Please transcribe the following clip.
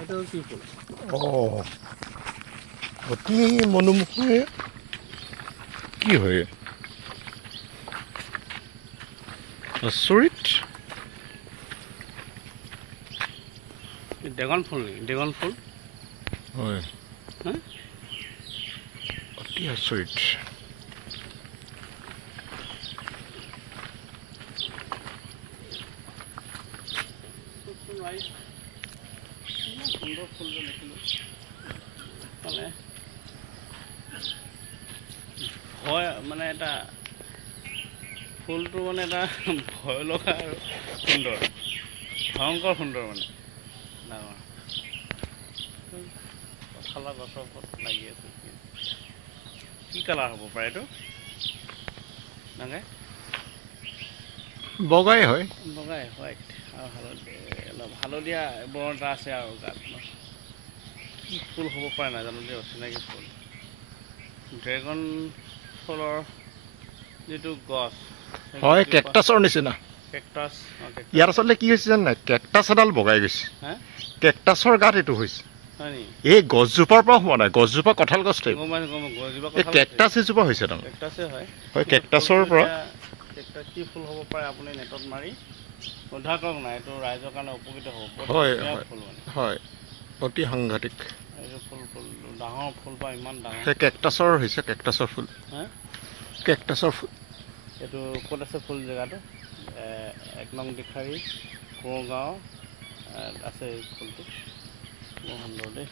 এইটো কি ফুল? অতি মনোমোহা কি হয় আচৰিত ড্ৰেগন ফুল নেকি? ড্ৰেগন ফুল? হয় হা? অতি আচৰিত সুন্দৰ ফুল দেখিলোঁ মানে ভয় মানে এটা ফুলটো মানে এটা ভয় লগা আৰু সুন্দৰ ভয়ংকৰ সুন্দৰ মানে ডাঙৰ কঁঠালৰ গছৰ ওপৰত লাগি আছে কি কালাৰ হ'ব পাৰে এইটো ডাঙে বগাই হয় বগাই হোৱাইট আৰু হালধীয়া অলপ হালধীয়া বৰণ এটা আছে আৰু গাত কি ফুল হ'ব পাৰে নাজানো দেই অচিনাকি ফুল ড্ৰেগন ফুলৰ যিটো গছ হয় কেকটাছৰ নিচিনা কেকটাছ ইয়াৰ আচলতে কি হৈছে জানে নাই কেকটাছ এডাল বগাই গৈছে হা কেকটাছৰ গাত এইটো হৈছে হয় নেকি এই গছজোপাৰ পৰা হোৱা নাই গছজোপা কঁঠাল গছ টাইপ গম গছজোপা এই কঁঠাল কেকটাছ এজোপা হৈছে তাৰমানে কেকটাছে হয় হয় কিন্তু ফুলটো কেকটাছৰ পৰা এতিয়া কেকটাছ কি ফুল হ'ব পাৰে আপুনি নেটত মাৰি উদ্ধাৰ কৰক নাই এইটো ৰাইজৰ কাৰণে উপকৃত হ'ব বহুত হয় ধুনীয়া হয় ফুল মানে হয় অতি সাংঘাতিক এইটো ফুল ডাঙৰ ফুল বা ইমান ডাঙৰ সেই কেকটাছৰ হৈছে কেকটাছৰ ফুল হা কেকটাছৰ ফুল এইটো ক'ত আছে ফুল জেগাটো 1 নং দিখাৰী কোঁৱৰগাঁও আছে এই ফুলটো বৰ সুন্দৰ দেই